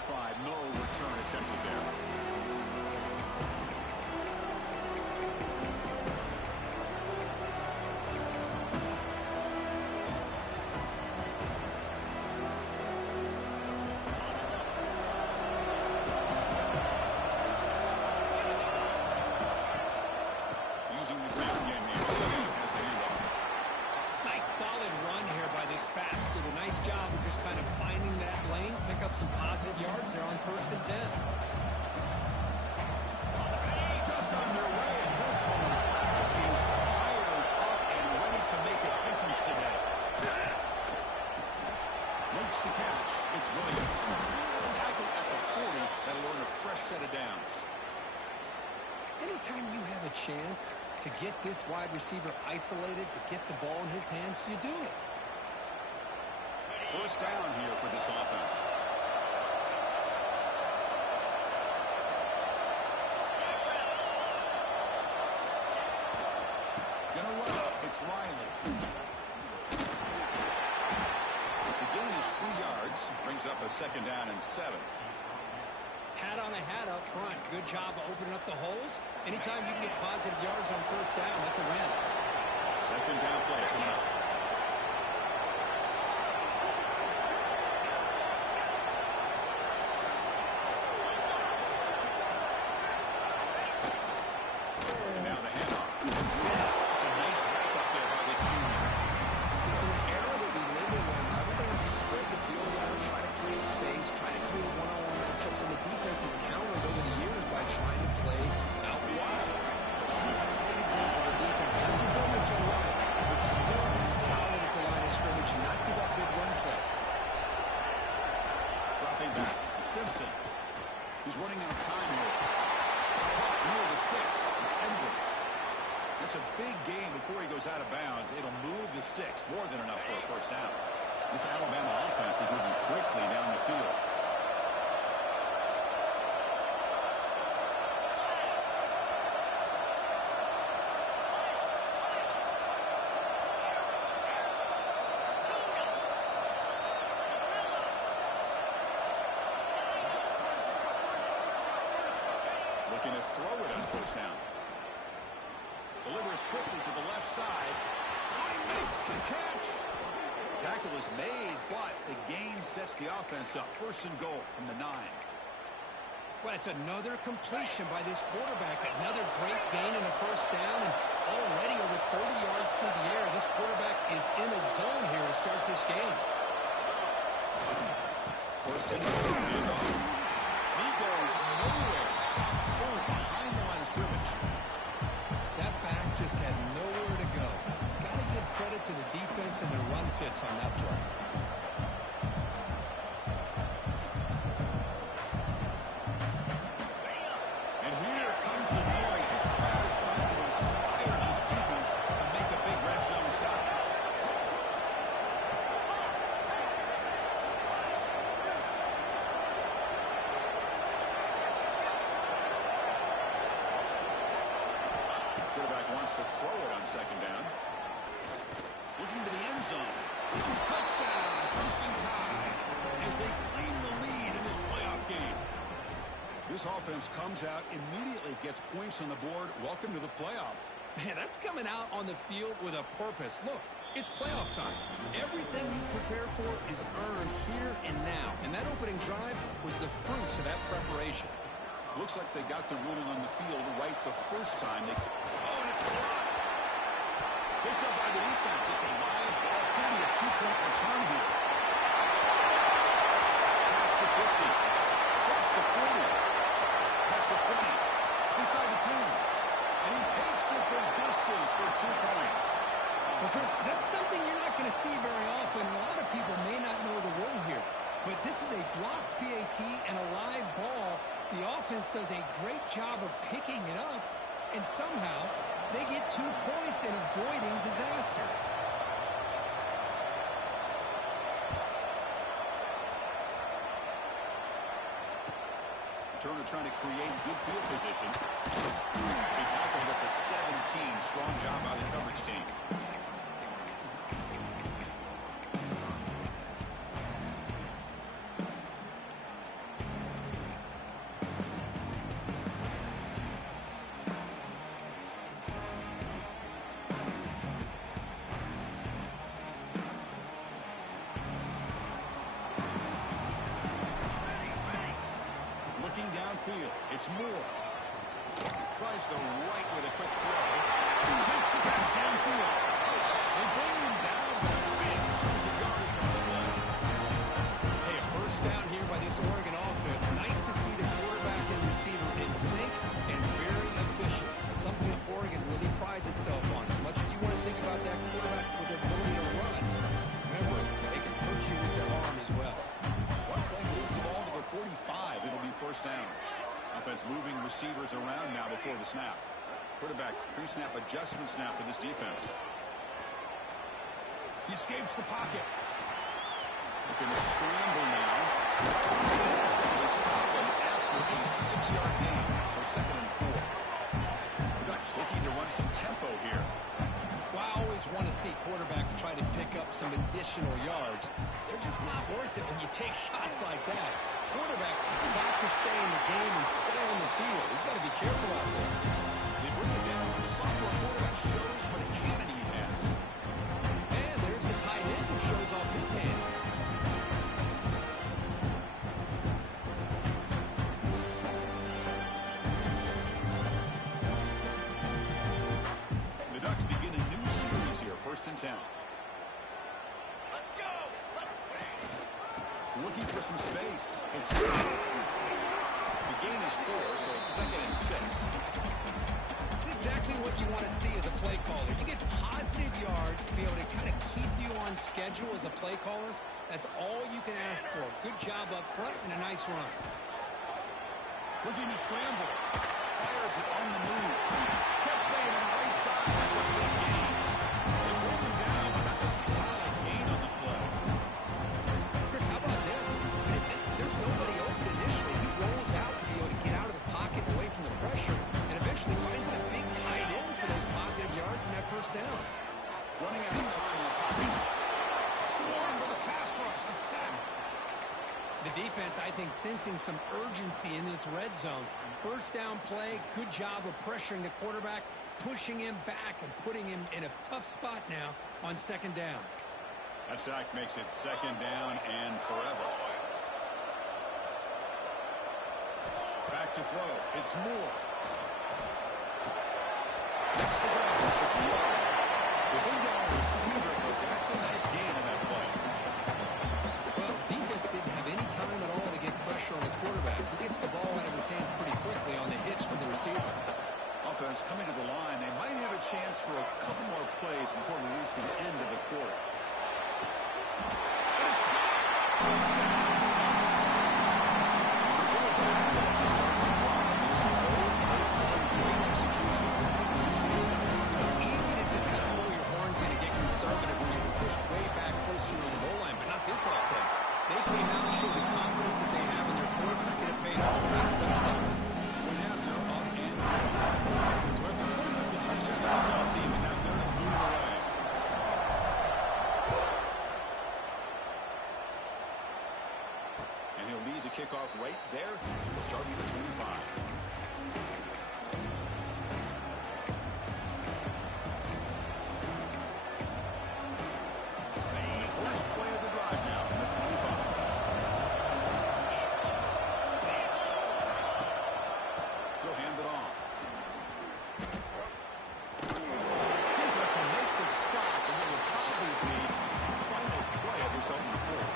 45. No return attempted there. Using the ground game here. Has the handoff. Nice solid run here by this back. Did a nice job of just kind of finding that lane, pick up some positive yards there on 1st and 10. Just underway, and this one is fired up and ready to make a difference today. Makes the catch. It's Williams. Tackle at the 40. That'll earn a fresh set of downs. Anytime you have a chance to get this wide receiver isolated, to get the ball in his hands, you do it. First down here for this offense. Gonna run up. It's Riley. The gain is 3 yards. Brings up a 2nd down and 7. Hat on a hat up front. Good job of opening up the holes. Anytime you can get positive yards on 1st down, that's a win. 2nd down play coming up. And now the handoff. It's a nice wrap up there by the junior. You know, the era that we live in right now, everybody wants to spread the field around, try to create space, try to create one-on-one matchups, and the defense has countered over the years by trying to play out wide. Here's a great example. The defense hasn't done it too well, but still be solid at the line of scrimmage and not give up big run plays. Dropping back. It's Simpson. He's running out of time here. Near the sticks. It's Edwards. It's a big game before he goes out of bounds. It'll move the sticks more than enough for a 1st down. This Alabama offense is moving quickly down the field. Looking to throw it on 1st down. Delivers quickly to the left side. He makes the catch. Tackle is made, but the gain sets the offense up. 1st and goal from the 9. Well, it's another completion by this quarterback. Another great gain in the 1st down, and already over 30 yards through the air. This quarterback is in a zone here to start this game. 1st and goal. Handoff. He goes nowhere. Stop cold behind the line of scrimmage. That back just had nowhere to go. Got to give credit to the defense and their run fits on that play. And here comes the noise. This crowd is trying to inspire this defense to make a big red zone stop. Quarterback wants to throw it on 2nd down. Looking to the end zone. Touchdown, Crimson Tide, as they claim the lead in this playoff game. This offense comes out, immediately gets points on the board. Welcome to the playoff. Man, that's coming out on the field with a purpose. Look, it's playoff time. Everything you prepare for is earned here and now. And that opening drive was the fruits of that preparation. Looks like they got the ruling on the field right the first time. And it's blocked. Picked up by the defense. It's a live ball. Could be a 2-point return here. Past the 50. Past the 40. Past the 20. Inside the 10. And he takes it the distance for 2 points. Well, Chris, that's something you're not going to see very often. A lot of people may not know the rule here. But this is a blocked PAT and a live ball. The offense does a great job of picking it up, and somehow they get 2 points in avoiding disaster. Turner trying to create good field position. He tackled at the 17. Strong job by the coverage team. It's Moore. Tries the right with a quick throw. Makes the catch downfield. They bring him down, but big chunk of yards on the play. Hey, a first down here by this Oregon offense. Nice to see the quarterback and receiver in sync and very efficient. Something that Oregon really prides itself on. As much as you want to think about that quarterback with their ability to run, remember, they can hurt you with their arm as well. One play moves the ball to the 45. It'll be first down. Offense moving receivers around now before the snap. Quarterback pre-snap adjustment snap for this defense. He escapes the pocket. Looking to scramble now. They stop him after a 6-yard gain. So second and 4. The Ducks looking to run some tempo here. Well, I always want to see quarterbacks try to pick up some additional yards. They're just not worth it when you take shots like that. Quarterbacks have got to stay in the game and stay on the field. He's got to be careful out there. They bring it down. The sophomore quarterback shows what a cannon he has. And there's the tight end who shows off his hands. The Ducks begin a new series here. First and 10. Looking for some space. The gain is 4, so it's second and 6. It's exactly what you want to see as a play caller. You get positive yards to be able to kind of keep you on schedule as a play caller. That's all you can ask for. Good job up front and a nice run. Looking to scramble. Fires it on the move. Catch made on the right side. That's a big gain. They bring him down, but that's a solid gain on the play. Chris, how about this? There's nobody open initially. He rolls out to be able to get out of the pocket away from the pressure and eventually finds the big tight end for those positive yards and that first down. Running out of time in the pocket. Swarmed with a pass rush. The sack. The defense, I think, sensing some urgency in this red zone. First down play, good job of pressuring the quarterback, pushing him back and putting him in a tough spot now on second down. That sack makes it second down and forever. Back to throw. It's Moore. That's the ground. It's Moore. The bring down the receiver, but that's a nice gain on that play. Well, defense didn't have any time at all to get pressure on the quarterback. He gets the ball out of his hands pretty quickly on the hitch to the receiver. Offense coming to the line. They might have a chance for a couple more plays before we reach the end of the quarter. And it's caught. Touchdown, Ducks. We're going back to start the drive. It's an old, great execution. It's easy to just kind of pull your horns in and get conservative when you're pushed way back close to your goal line, but not this offense. They came out and showed the confidence that they have in their quarterback, and it paid off. Nice touchdown. Went after, up and down. So after putting up the touchdown, the football team is out there to move away. And he'll lead the kickoff right there. We'll start with the 25. First play of the drive now from the 25. He'll hand it off. Defense will make the stop, and it will probably be the final play of this opening quarter.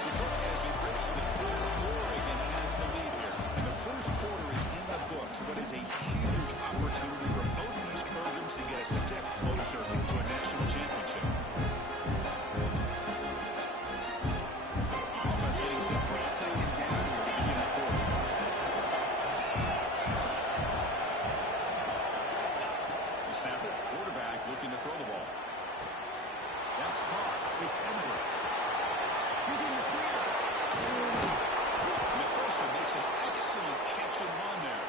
So as we break for the quarter, Oregon has the lead here. And the first quarter is in the books, but is a huge opportunity for both these programs to get a step closer to a national championship. Offense getting set for a second down here to begin the quarter. The snapper, quarterback looking to throw the ball. That's caught. It's Edwards. He's in the clear. And the first one makes an excellent catch and run there.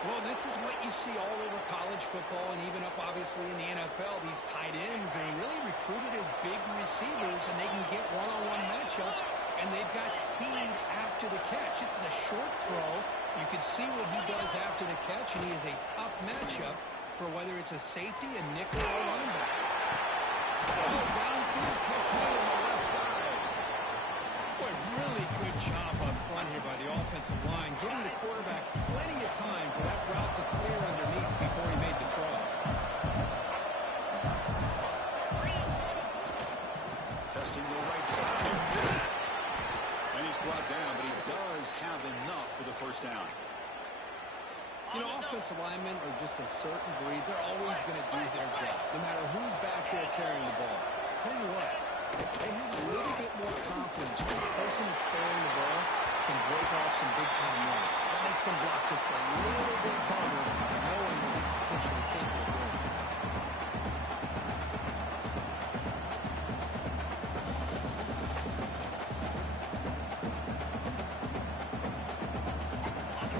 Well, this is what you see all over college football and even up, obviously, in the NFL. These tight ends are really recruited as big receivers, and they can get one-on-one matchups, and they've got speed after the catch. This is a short throw. You can see what he does after the catch, and he is a tough matchup for whether it's a safety, a nickel, or linebacker. Oh, downfield catch made on the left side. Boy, really good job up front here by the offensive line, giving the quarterback plenty of time for that route to clear underneath before he made the throw. Testing the right side. And he's brought down, but he does have enough for the first down. You know, offensive linemen are just a certain breed. They're always going to do their job, no matter who's back there carrying the ball. I'll tell you what, they have a little bit more confidence when the person that's carrying the ball can break off some big-time runs. That makes them block just a little bit harder, knowing that he's potentially capable of doing it.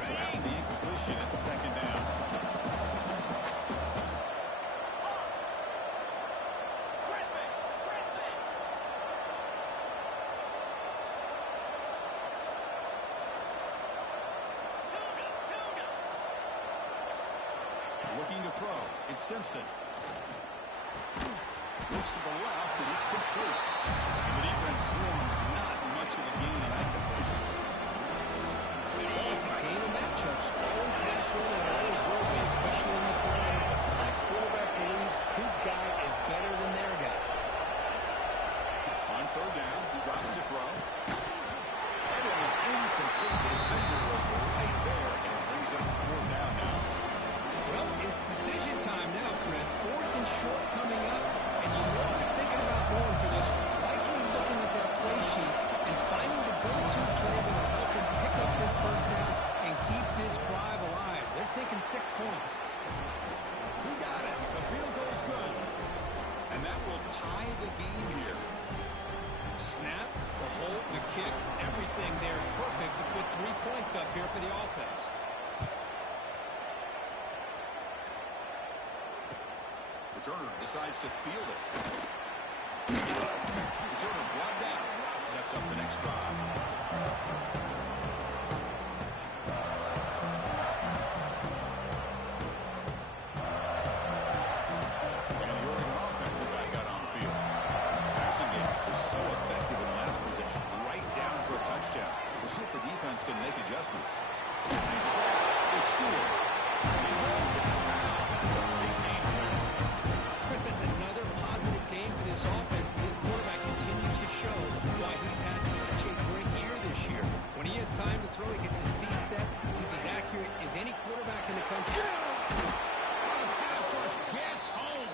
So after the incompletion, it's second down. Looking to throw. It's Simpson. Looks to the left, and it's complete. The defense swarms not much of a gain on that completion. Well, it's a game of matchups. Always has been and always will be, especially in the perimeter. That quarterback believes his guy is better than their guy. On third down, he drops to throw. That one is incomplete. The defender was right there, and it brings up fourth down now. Well, it's decision time now, Chris. Fourth and short coming up, and you know they're thinking about going for this one. Likely looking at their play sheet and finding the go-to play that will help them pick up this first down and keep this drive alive. They're thinking 6 points. He got it. The field goal's good. And that will tie the game here. Snap, the hold, the kick, everything there perfect to put 3 points up here for the offense. Returner decides to field it. Returner brought down. Sets up the next drive. And the Oregon offense is back out on the field. Passing game was so effective in the last possession. Right down for a touchdown. We'll see if the defense can make adjustments. Nice grab. It's Stewart. He runs it out. That's a big game there. Chris, that's another positive game for this offense. This quarterback continues to show why he's had such a great year this year. When he has time to throw, he gets his feet set. He's as accurate as any quarterback in the country. The pass rush gets home.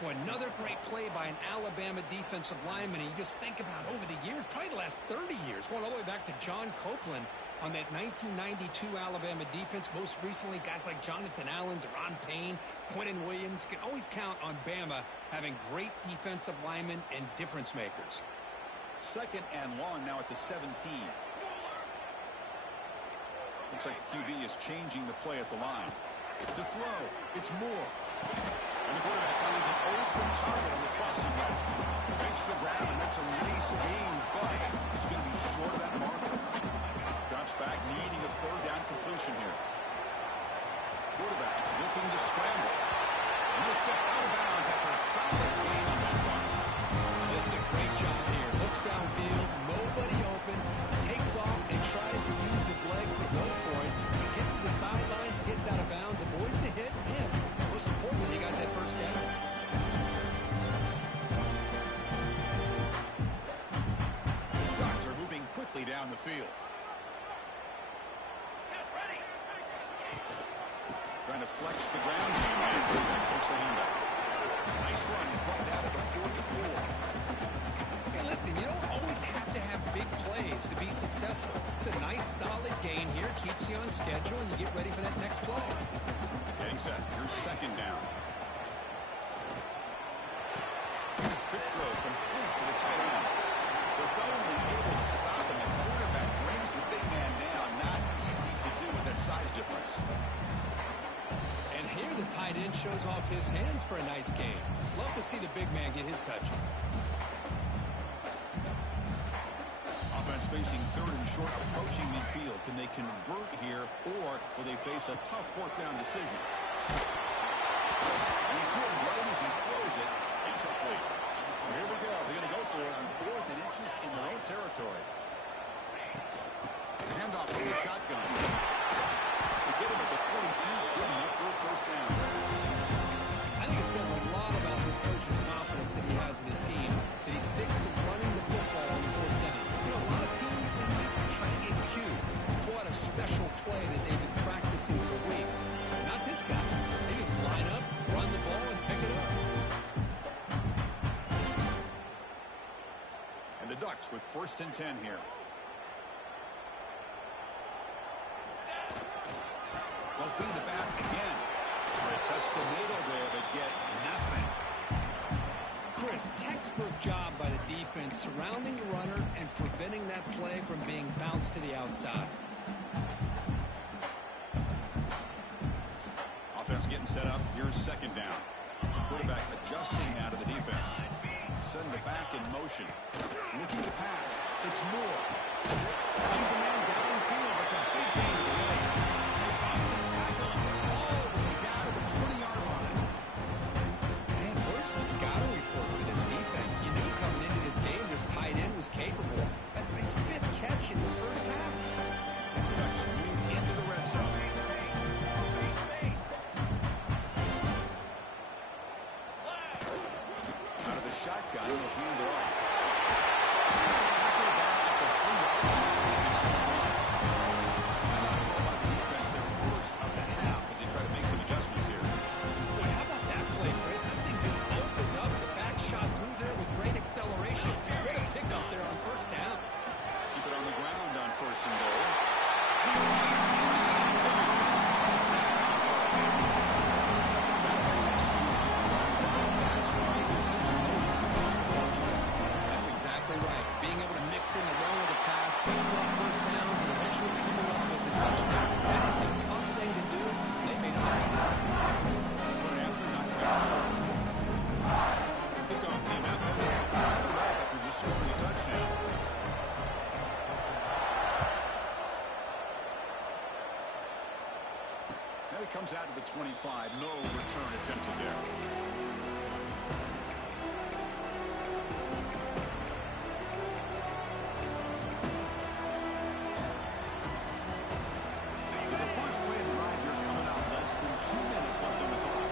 Boy, another great play by an Alabama defensive lineman. And you just think about over the years, probably the last 30 years, going all the way back to John Copeland on that 1992 Alabama defense. Most recently, guys like Jonathan Allen, Deron Payne, Quentin Williams. You can always count on Bama having great defensive linemen and difference makers. Second and long now at the 17. Looks like the QB is changing the play at the line. To throw, it's Moore. And the quarterback finds an open target on the crossing route. Makes the grab and makes a nice gain, but it's going to be short of that marker. Drops back, needing a third down completion here. Quarterback looking to scramble. And he'll step out of bounds after a solid gain on that run. This is a great job here. Looks downfield, nobody open, takes off and tries to use his legs to go for it. He gets to the sidelines, gets out of bounds, avoids the hit, and most importantly, he got that first down. Proctor moving quickly down the field. Trying to flex the ground game here. That takes the handoff. Nice run. He's brought down at the 44. Hey, listen, you don't always have to have big plays to be successful. It's a nice, solid gain here. Keeps you on schedule, and you get ready for that next play. Getting set. Here's second down. Quick throw complete to the tight end. They're finally able to stop him. The quarterback brings the big man down. Not easy to do with that size difference. And here the tight end shows off his hands for a nice game. Love to see the big man get his touches. Offense facing third and short, approaching midfield. Can they convert here, or will they face a tough fourth down decision? And he's hit right as he throws it. Incomplete. So here we go. They're going to go for it on 4th and inches in their own territory. Handoff from the shotgun. They get him at the 42. Good enough for a first down. I think it says a lot about this coach's confidence that he has in his team, that he sticks to running the football on fourth down. You know, a lot of teams, they might try to get cute, pull out a special play that they've been practicing for weeks. Not this guy. They just line up, run the ball, and pick it up. And the Ducks with 1st and 10 here. They'll feed the back again. Try to test the middle there, but get nothing. Chris, textbook job by the defense surrounding the runner and preventing that play from being bounced to the outside. Offense getting set up. Here's 2nd down. Quarterback adjusting now to the defense. Sending the back in motion. Looking to pass. It's Moore. He's a man downfield. It's a big gain of the leg. They finally tackle him all the way down to the 20-yard line. Man, where's the scouting report for this defense? You knew coming into this game this tight end was capable. That's his 5th catch in this first half. Ducks move into the red zone. Out of the shotgun, he'll hand it off. Tackle down at the 3-yard line. Decent run. And I don't know about the defense there first of the half as they try to make some adjustments here. Boy, how about that play, Chris? That thing just opened up. The back shot through there with great acceleration. What a pickup there on first down. Keep it on the ground on 1st and goal. He fights into the end zone. Touchdown. That's exactly right. Being able to mix in the run with the pass, picking up first downs, and eventually coming up with the touchdown. That is a tough thing to do. They made it look easy. After not kickoff team out there. After just scoring a touchdown. Now he comes out to the 25. No return attempted there. So the first play of the drive here coming out. Less than 2 minutes left on the clock.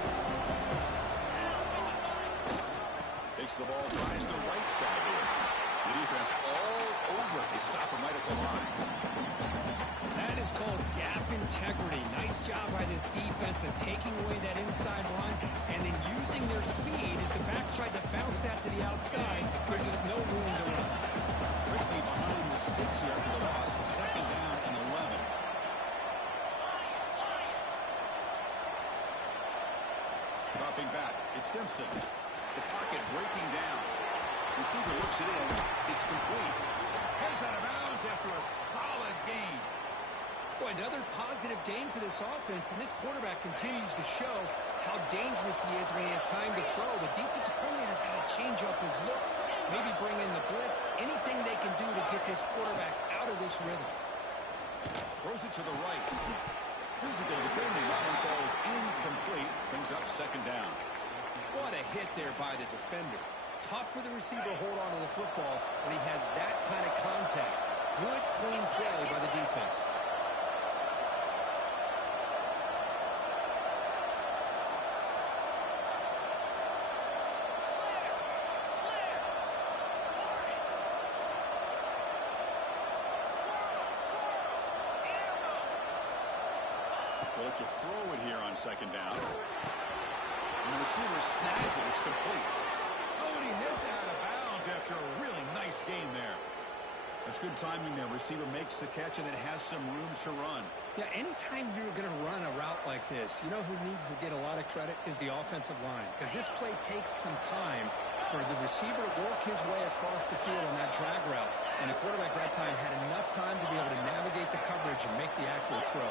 Takes the ball, drives the right side here. The defense all over. They stop him right at the line. That is called gap integrity. Nice job by this defense of taking away that inside run and then using their speed as the back tried to bounce that to the outside. There's just no room to run. Quickly behind the sticks here after the loss. 2nd down and 11. Dropping back. It's Simpson. The pocket breaking down. Receiver looks it in. It's complete. Heads out of bounds after a solid gain. Boy, another positive game for this offense, and this quarterback continues to show how dangerous he is when he has time to throw. The defensive coordinator's got to change up his looks, maybe bring in the blitz, anything they can do to get this quarterback out of this rhythm. Throws it to the right. Physical defending. That one falls incomplete. Brings up 2nd down. What a hit there by the defender. Tough for the receiver to hold on to the football when he has that kind of contact. Good, clean play by the defense. They look to throw it here on 2nd down. And the receiver snags it. It's complete. Oh, and he heads out of bounds after a really nice game there. That's good timing there. Receiver makes the catch and then has some room to run. Yeah, anytime you're going to run a route like this, you know who needs to get a lot of credit is the offensive line. Because this play takes some time for the receiver to work his way across the field on that drag route. And the quarterback that time had enough time to be able to navigate the coverage and make the accurate throw.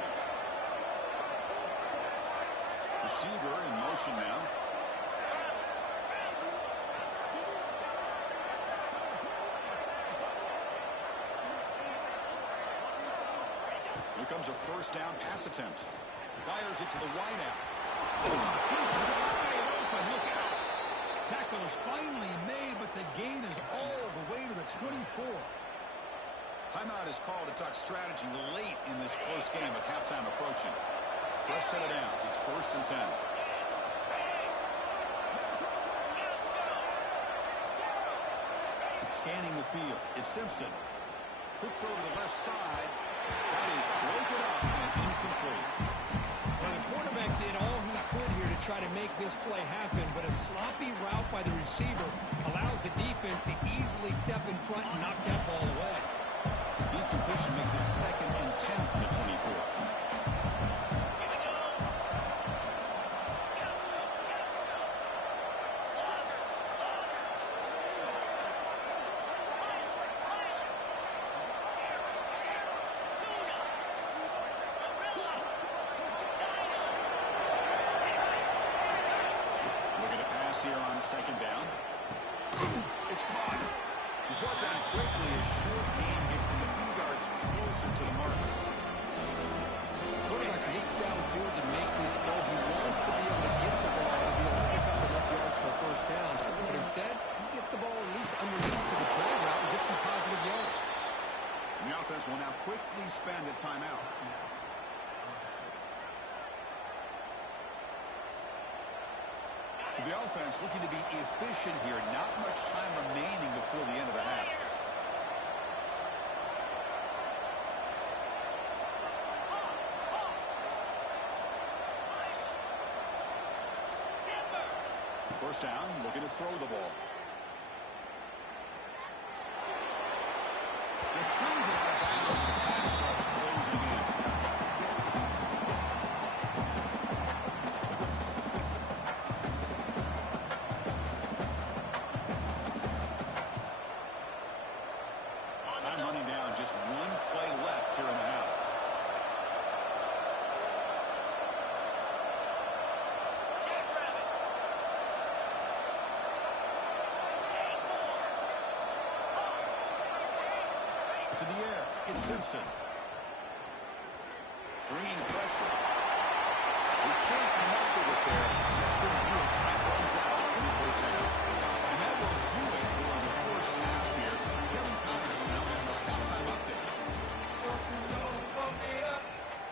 Receiver in motion now. Here comes a 1st down pass attempt. Fires it to the wideout. He's wide open. Look out. Tackle is finally made, but the gain is all the way to the 24. Timeout is called to talk strategy late in this close game with halftime approaching. Fresh set of downs. It's 1st and 10. Scanning the field. It's Simpson. Quick throw to the left side. That is broken up and incomplete. Well, the quarterback did all he could here to try to make this play happen, but a sloppy route by the receiver allows the defense to easily step in front and knock that ball away. Incompletion makes it 2nd and 10 from the 24. Here on 2nd down. It's caught. He's brought down quickly as short gain gets them a few yards closer to the marker. Quarterback looks downfield to make this throw. He wants to be able to get the ball and be able to pick up enough yards for a 1st down. But instead, he gets the ball at least underneath to the drag route and gets some positive yards. And the offense will now quickly spend a timeout. So the offense looking to be efficient here. Not much time remaining before the end of the half. First down, looking to throw the ball. This throws it out of bounds. The pass rush closing in. To the air, it's Simpson. Bringing pressure. We can't come up with it there. That's going to do it. Time runs out in the 1st half. And that will do it for the 1st half here. Kevin Connors now having a halftime update. Don't you know, bump it up.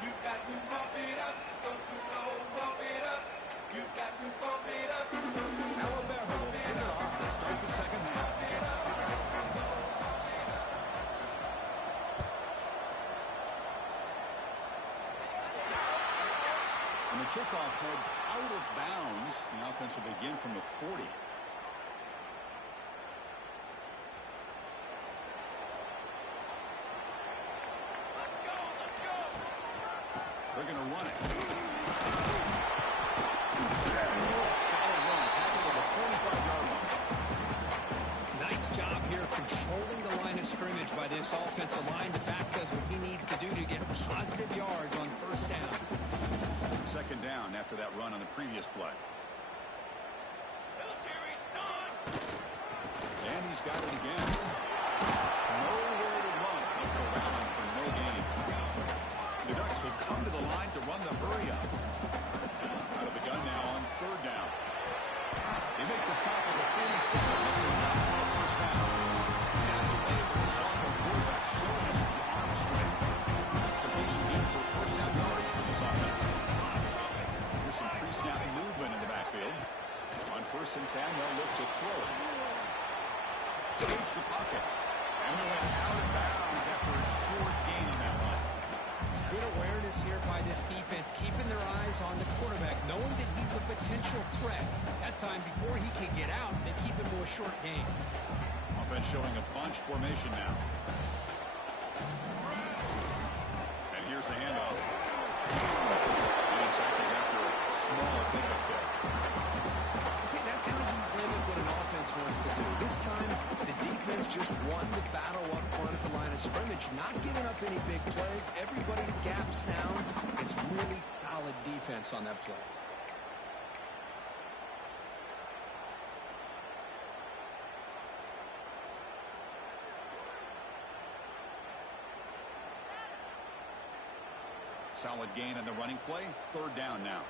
You got to bump it up. Don't you know, bump it up. You got to bump it up. Alabama will kick it off to start the 2nd half. And the kickoff heads out of bounds. The offense will begin from the 40. They're going to run it. Solid run. Tackle to the 45-yard line. Nice job here controlling the line of scrimmage by this offensive line. The back does what he needs to do to get positive yards on 1st down. 2nd down after that run on the previous play. And he's got it again. Nowhere to run after Allen for no gain. The Ducks will come to the line to run the hurry up. Out of the gun now on 3rd down. They make the stop at the 47. It's enough for a 1st down. Tackle made with a sophomore quarterback showing us the arm strength. Completion good for 1st down yardage for this offense. Here's some pre-snap movement in the backfield. On 1st and 10, they'll look to throw it. Gauge the pocket. And we went out of bounds after a short gain on that one. Good awareness here by this defense, keeping their eyes on the quarterback, knowing that he's a potential threat. That time, before he can get out, they keep him to a short gain. Offense showing a bunch formation now. And here's the handoff. And tackled after a small pickup there. See, that's how you limit what an offense wants to do. This time, the defense just won the battle up front at the line of scrimmage, not giving up any big plays. Everybody's gap sound. It's really solid defense on that play. Solid gain on the running play. 3rd down now.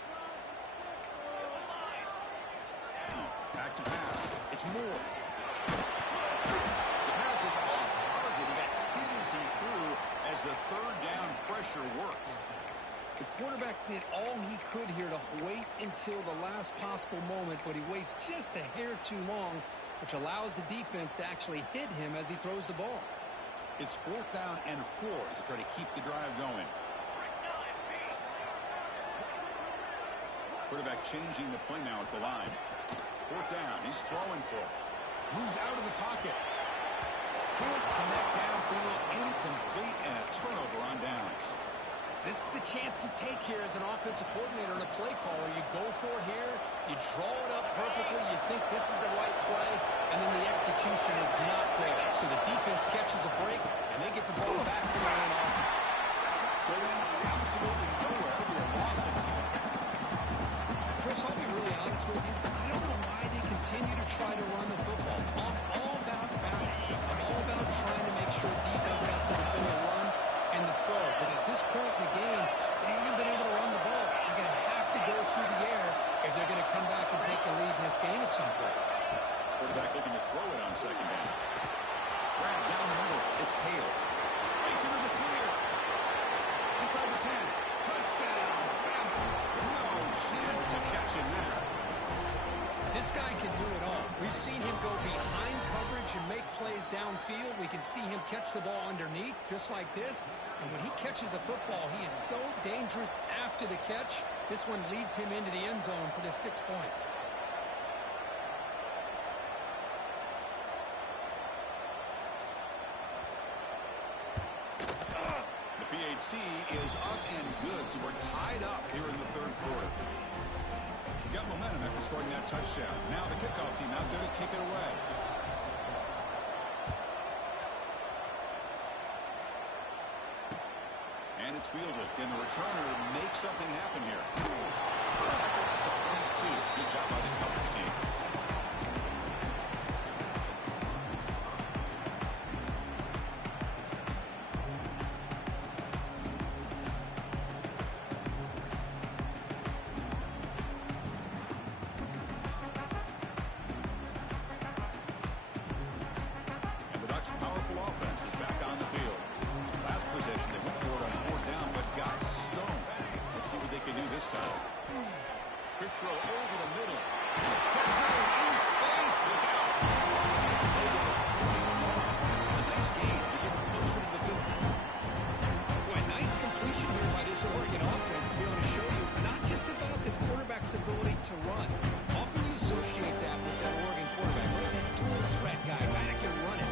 Back to pass. It's Moore. The pass is off target. He got hit his see through as the third down pressure works. The quarterback did all he could here to wait until the last possible moment, but he waits just a hair too long, which allows the defense to actually hit him as he throws the ball. It's 4th down and 4 to try to keep the drive going. Quarterback changing the play now at the line. 4th down. He's throwing for it. Moves out of the pocket. Can't connect downfield. Incomplete, and a turnover on downs. This is the chance you take here as an offensive coordinator and a play caller. You go for it here. You draw it up perfectly. You think this is the right play, and then the execution is not there. So the defense catches a break, and they get the ball back to their own offense. Going absolutely nowhere with a loss. Chris, I'll be really honest with you. I don't know why they continue to try to run the football. I'm all about balance. I'm all about trying to make sure defense has to defend the run and the throw. But at this point in the game, they haven't been able to run the ball. They're going to have to go through the air if they're going to come back and take the lead in this game at some point. Quarterback looking to throw it on 2nd down. Grab down the middle. It's Hale. Takes it to the clear. Inside the 10. Touchdown. No chance to catch him there. This guy can do it all. We've seen him go behind coverage and make plays downfield. We can see him catch the ball underneath just like this. And when he catches a football, he is so dangerous after the catch. This one leads him into the end zone for the 6 points. The PAT is up and good, so we're tied up here in the 3rd quarter. Got momentum after scoring that touchdown. Now the kickoff team out there to kick it away. And it's fielded. Can the returner make something happen here? At the 22. Good job by the coverage team. Powerful offense is back on the field. Last possession, they went for it on 4th down, but got stoned. Let's see what they can do this time. Quick throw over the middle. Catch made in space. Look out. It's a nice game. They get closer to the 50. Boy, nice completion here by this Oregon offense to be able to show you it's not just about the quarterback's ability to run. Often you associate that with that Oregon quarterback, right? That dual threat guy that can run it.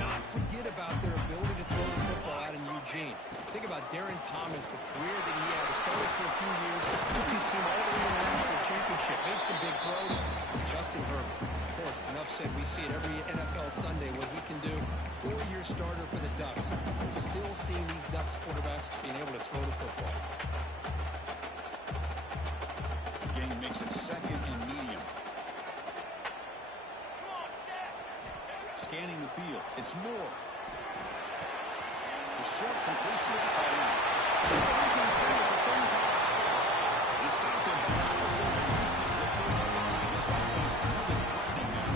Not forget about their ability to throw the football out in Eugene. Think about Darren Thomas, the career that he had. Started for a few years, took his team all the way to the national championship, made some big throws. Justin Herbert, of course, enough said. We see it every NFL Sunday what he can do. 4-year starter for the Ducks. We're still seeing these Ducks quarterbacks being able to throw the football. The game makes it 2nd and medium. Scanning the field. It's Moore. The short completion of the tight end. Breaking through at the 35. He stopped him before he reaches the 35. This offense really threatening now.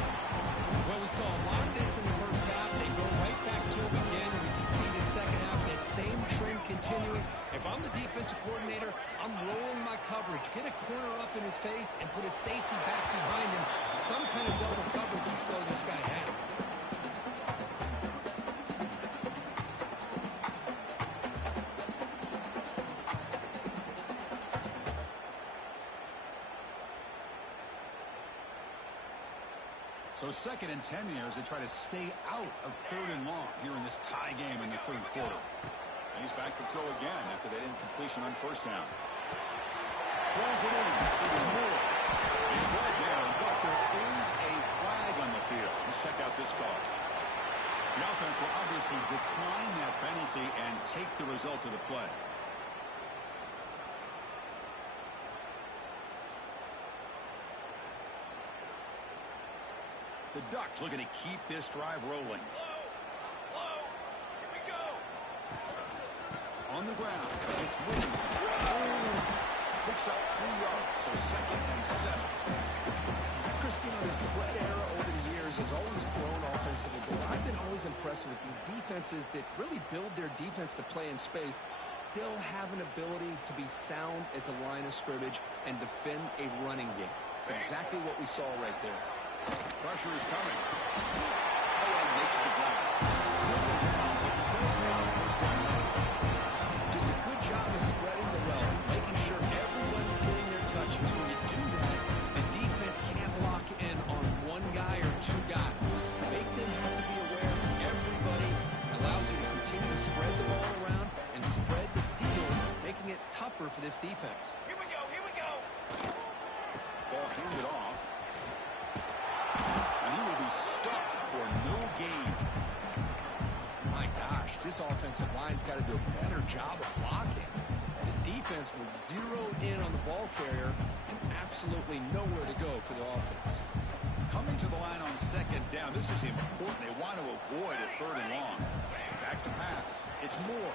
Well, we saw a lot of this in the first half. They go right back to him again, and we can see the second half, that same trend continuing. If I'm the defensive coordinator, I'm rolling my coverage. Get a corner up in his face and put a safety back behind him. Some kind of double coverage to slow this guy down. So 2nd and 10 here as they try to stay out of 3rd and long here in this tie game in the 3rd quarter. And he's back to throw again after that incompletion on 1st down. Pulls it in. It's Moore. He's brought down, but there is a flag on the field. Let's check out this call. The offense will obviously decline that penalty and take the result of the play. The Ducks looking to keep this drive rolling. Here we go. On the ground, it's Whittington. Quick picks up 3 yards, so 2nd and 7. Christian, the spread era over the years has always grown offensively, but I've been always impressed with defenses that really build their defense to play in space, still have an ability to be sound at the line of scrimmage and defend a running game. It's exactly what we saw right there. Pressure is coming. Allen makes the grab. Just a good job of spreading the wealth, making sure everybody's getting their touches. When you do that, the defense can't lock in on one guy or 2 guys. Make them have to be aware of everybody. Allows you to continue to spread the ball around and spread the field, making it tougher for this defense. Here we go, here we go. Ball handed off. And he will be stuffed for no gain. My gosh, this offensive line's got to do a better job of blocking. The defense was zeroed in on the ball carrier and absolutely nowhere to go for the offense. Coming to the line on 2nd down. This is important. They want to avoid a 3rd and long. Back to pass. It's Moore.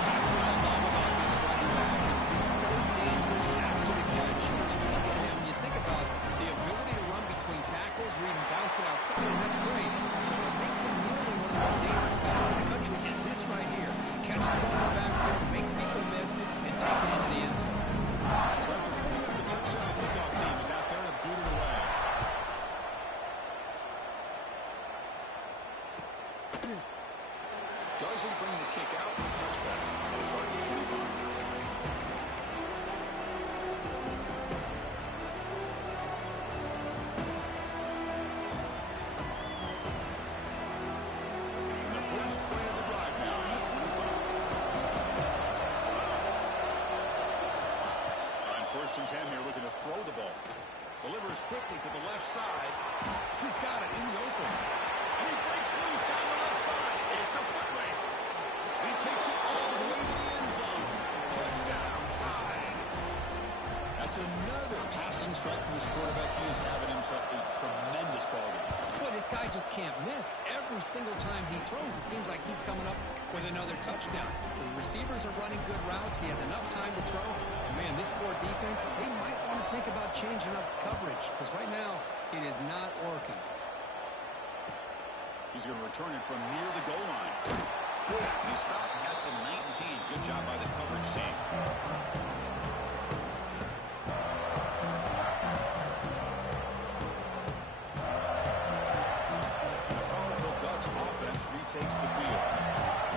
That's what I love about this running back is he's so dangerous after the catch. You look at him, you think about the ability to run between tackles or even bounce it outside, and that's great. What makes him really one of the more dangerous backs in the country is this right here. Catch the ball in the backfield, make people miss, and take it into the end zone. So after putting up the touchdown, the kickoff team is out there to boot it away. Doesn't bring the kick out. Touchback. It'll start at the 25. And the first play of the drive now on the 25. On 1st and 10 here, looking to throw the ball. Delivers quickly to the left side. He's got it in the open. And he breaks loose down the left side. It's a foot race. He takes it all the way to the end zone. Touchdown, tied. That's another passing strike from his quarterback. He is having himself a tremendous ball game. Boy, this guy just can't miss. Every single time he throws, it seems like he's coming up with another touchdown. The receivers are running good routes. He has enough time to throw. And, man, this poor defense, they might want to think about changing up coverage because right now it is not working. He's going to return it from near the goal line. He stopped at the 19. Good job by the coverage team. The powerful Ducks offense retakes the field.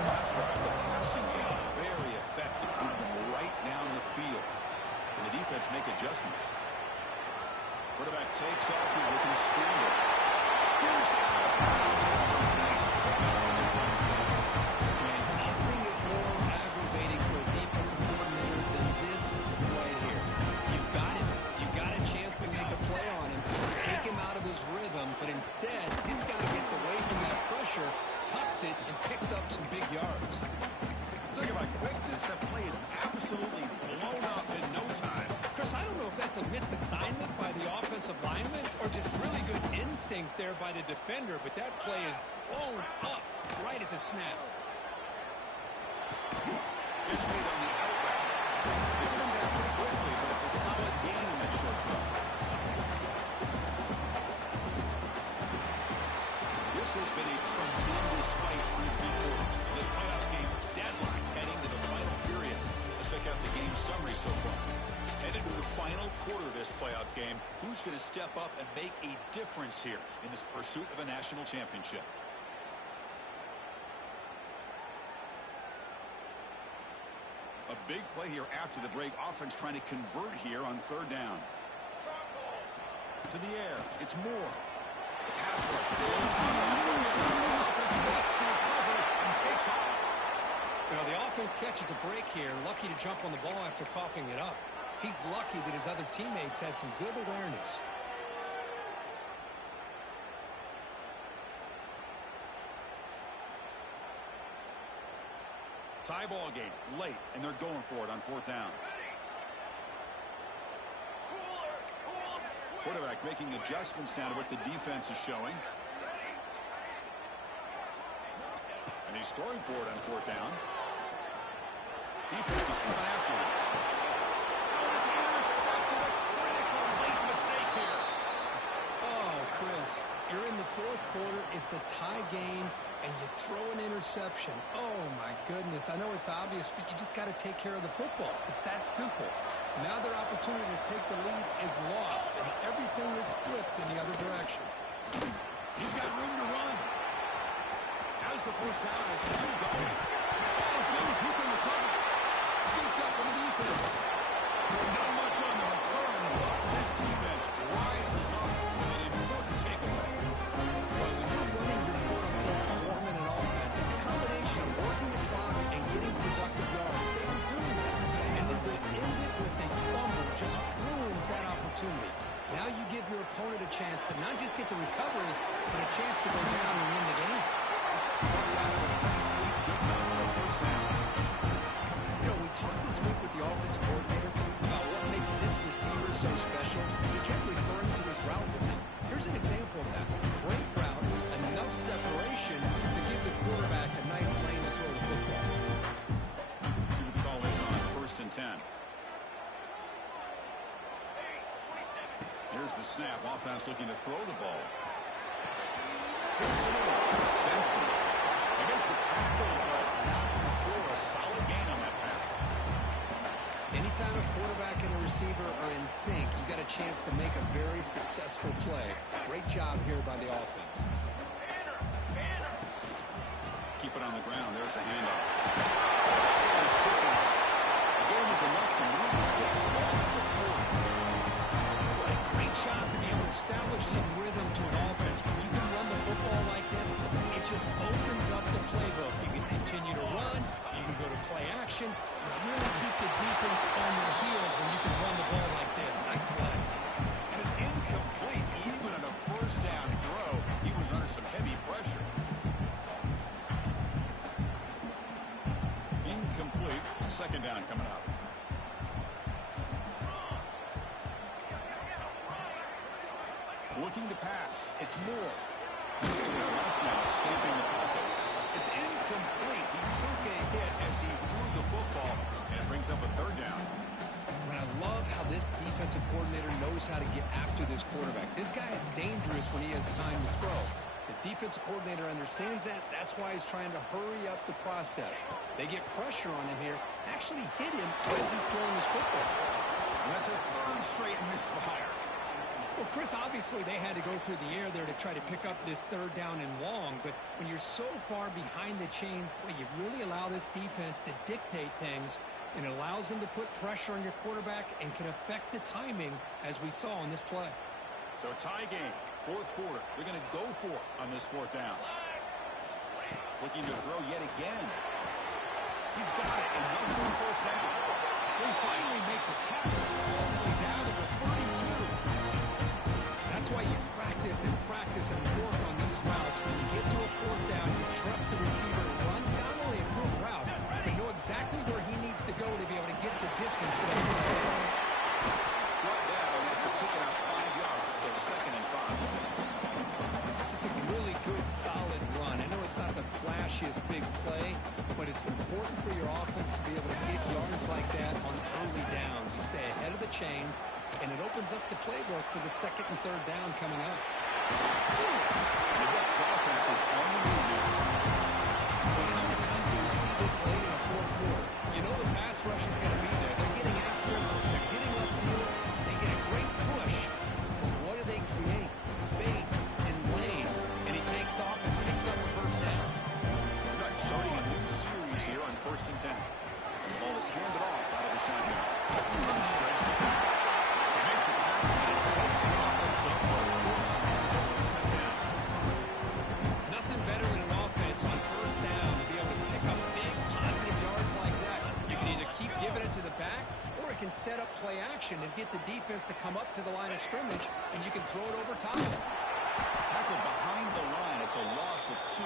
Last drive, the passing game, very effective, right down the field. Can the defense make adjustments? Quarterback takes off here looking to scramble. Scoops out of bounds. And nothing is more aggravating for a defensive coordinator than this right here. You've got him. You've got a chance to make a play on him, take him out of his rhythm, but instead, this guy gets away from that pressure, tucks it, and picks up some big yards. Talk about quickness. That play is absolutely blown up in no time. Chris, I don't know if that's a misassignment by the offensive lineman or just really good instincts there by the defender, but that play is blown up right at the snap. It's made on the out route. They get him down pretty quickly, but it's a solid gain in that short throw. This has been a tremendous fight through 3 quarters. This playoff game deadlocked heading to the final period. Let's check out the game summary so far. Headed to the final quarter of this playoff game, who's going to step up and make a difference here in this pursuit of a national championship? A big play here after the break. Offense trying to convert here on 3rd down. To the air. It's Moore. The pass rush goes in. The offense makes the recovery and takes off. Well, the offense catches a break here, lucky to jump on the ball after coughing it up. He's lucky that his other teammates had some good awareness. Tie ball game late, and they're going for it on 4th down. Quarterback making adjustments down to what the defense is showing. He's throwing for it on fourth down. Defense is coming after him. Oh, it's intercepted. A critical late mistake here. Oh, Chris, you're in the fourth quarter. It's a tie game, and you throw an interception. Oh, my goodness. I know it's obvious, but you just got to take care of the football. It's that simple. Now their opportunity to take the lead is lost, and everything is flipped in the other direction. He's got room to run. As the first down is still going. Ball's loose. Who can recover? Scooped up in the defense. Not much on the return, but this defense rises up with an important takeaway. Well, when you're running your quote-unquote form in an offense, it's a combination of working the clock and getting productive yards. They were doing that. And then to end it with a fumble just ruins that opportunity. Now you give your opponent a chance to not just get the recovery, but a chance to go down and win the game. Good enough for a first down. You know, we talked this week with the offense coordinator about what makes this receiver so special. He kept referring to his route running. Here's an example of that. Great route, enough separation to give the quarterback a nice lane to throw the football. See what the call is on first and 10. Here's the snap. Offense looking to throw the ball. It's Benson. They make the tackle, but not before a solid gain on that pass. Anytime a quarterback and a receiver are in sync, you got a chance to make a very successful play. Great job here by the offense. Keep it on the ground. There's the handoff. It's a strong stiff one. The game is enough to move the sticks. Ball at the 40. What a great job to be able to establish some rhythm to an offense. When you can run the football like this, it just opens up the playbook. You can continue to run. You can go to play action. You really keep the defense on their heels when you can run the ball like this. Nice play. And it's incomplete. Even on a first down throw, he was under some heavy pressure. Incomplete. Second down coming up. Looking to pass. It's Moore. Moves to his left now, escaping the pocket. It's incomplete. He took a hit as he threw the football, and it brings up a third down. And I love how this defensive coordinator knows how to get after this quarterback. This guy is dangerous when he has time to throw. The defensive coordinator understands that. That's why he's trying to hurry up the process. They get pressure on him here, actually hit him as he's throwing his football. And that's a third straight misfire. Well, Chris, obviously they had to go through the air there to try to pick up this third down and long, but when you're so far behind the chains, boy, you really allow this defense to dictate things, and it allows them to put pressure on your quarterback and can affect the timing, as we saw in this play. So tie game, fourth quarter. They're going to go for it on this fourth down. Looking to throw yet again. He's got it, enough for the first down. They finally make the tackle all the way down to the 32. That's why you practice and work on these routes. When you get to a fourth down, you trust the receiver to run not only a good route, but know exactly where he needs to go to be able to get the distance for the first down. Brought down after picking up 5 yards, so second and 5. This is a really good, solid run. I know it's not the flashiest big play, but it's important for your offense to be able to get yards like that on early downs. You stay ahead of the chains, and it opens up the playbook for the second and third down coming up. The Bucs offense is on the move now. Well, how many times do we see this late in the fourth quarter? You know the pass rush is going to be there. They're getting after him. They're getting upfield. They get a great push. But what do they create? Space and lanes. And he takes off and picks up a first down. Right, starting a new series here on first and 10. The ball is handed off out of the shotgun. He shreds the tackle. They make the tackle, and it sets the offense up for a first and goal to the 10. Nothing better than an offense on first down to be able to pick up big positive yards like that. You can either keep giving it to the back, or it can set up play action and get the defense to come up to the line of scrimmage, and you can throw it over top. Tackle behind the line. It's a loss of 2.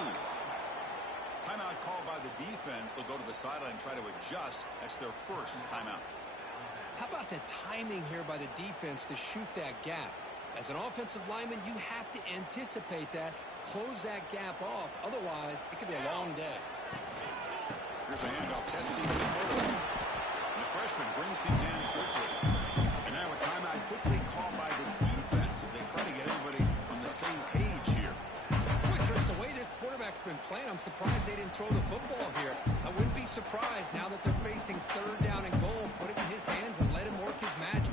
Timeout called by the defense. They'll go to the sideline and try to adjust. That's their first timeout. How about the timing here by the defense to shoot that gap? As an offensive lineman, you have to anticipate that close that gap off. Otherwise, it could be a long day. Here's a handoff. Testing the quarterback. And the freshman brings him down quickly. And now a timeout quickly called by the defense as they try to get everybody on the same page here. Boy, Chris, the way this quarterback's been playing, I'm surprised they didn't throw the football here. I wouldn't be surprised now that they're facing third down and goal. Put it in his hands and let him work his magic.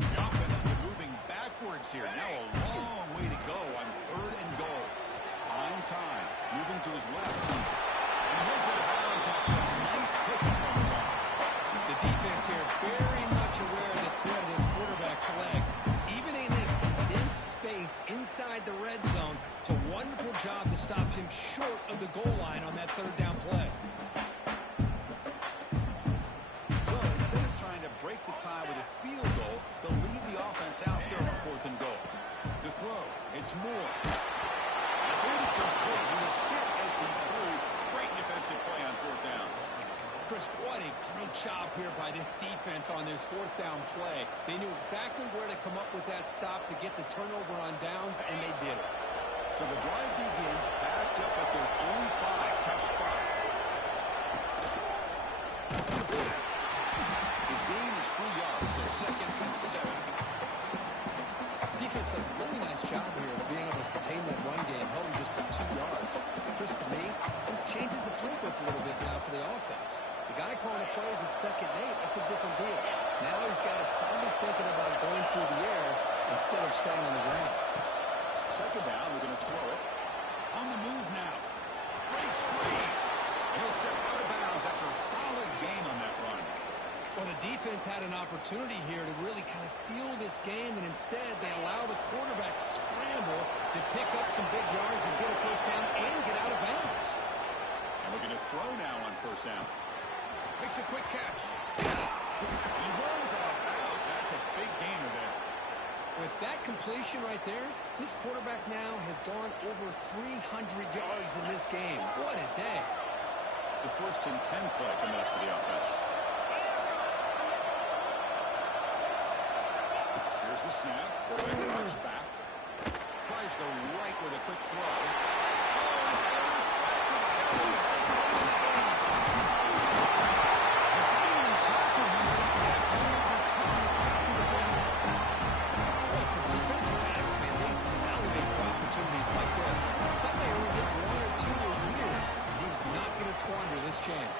The offense has been moving backwards here. Now a long way to go on third and goal. On time. Moving to his left. And here's out of bounds after a nice pickup on the run. The defense here very much aware of the threat of this quarterback's legs. Even in a condensed space inside the red zone, it's a wonderful job to stop him short of the goal line on that third down play. So instead of trying to break the tie with a field goal, they'll leave the offense out there on fourth and goal. To throw, it's Moore. It's incomplete. He was hit as he threw. Great defensive play on fourth down. Chris, what a great job here by this defense on this fourth down play. They knew exactly where to come up with that stop to get the turnover on downs, and they did it. So the drive begins backed up at their own 5. Tough spot. The gain is 3 yards, so second and 7. Defense does a really nice job here of being able to contain that run game, held him just for 2 yards. Chris, to me, this changes the playbook a little bit now for the offense. The guy calling the plays at 2nd and 8, that's a different deal. Now he's got to probably thinking about going through the air instead of staying on the ground. Second down, we're going to throw it. On the move now. Breaks free. And he'll step out of bounds after a solid gain on that run. Well, the defense had an opportunity here to really kind of seal this game, and instead they allow the quarterback scramble to pick up some big yards and get a first down and get out of bounds. And we're going to throw now on first down. Makes a quick catch. He runs out of bounds. That's a big gainer there. With that completion right there, this quarterback now has gone over 300 yards in this game. What a day. It's a first and 10 play coming up for the offense. Here's the snap. Quarterback's back. Tries the right with a quick throw. Oh, it's intercepted. Intercepted is the game. They finally tackled him with the excellent return after the game. Well, for defensive backs, man, they salivate for opportunities like this. Some may only get 1 or 2 a year, and he was not going to squander this chance.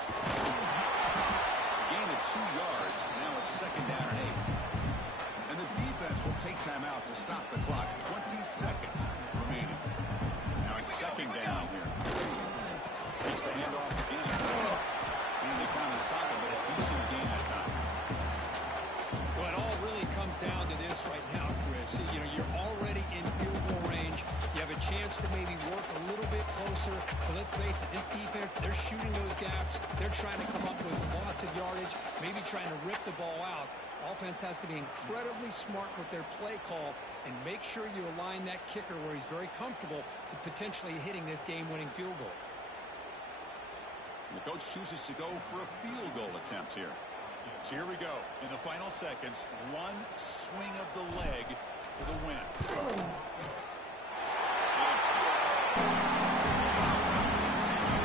Gain of 2 yards. Now it's second down and 8. And the defense will take time out to stop the clock. 20 seconds remaining. Now it's second down here. Takes the handoff again. And they finally stop him, but a decent gain that time. Well, it all really comes down to this right now, Chris. You know, you're already in field goal range. You have a chance to maybe work a little bit closer. But let's face it, this defense, they're shooting those gaps. They're trying to come up with loss of yardage, maybe trying to rip the ball out. Offense has to be incredibly smart with their play call and make sure you align that kicker where he's very comfortable to potentially hitting this game-winning field goal. And the coach chooses to go for a field goal attempt here. So here we go. In the final seconds, one swing of the leg for the win.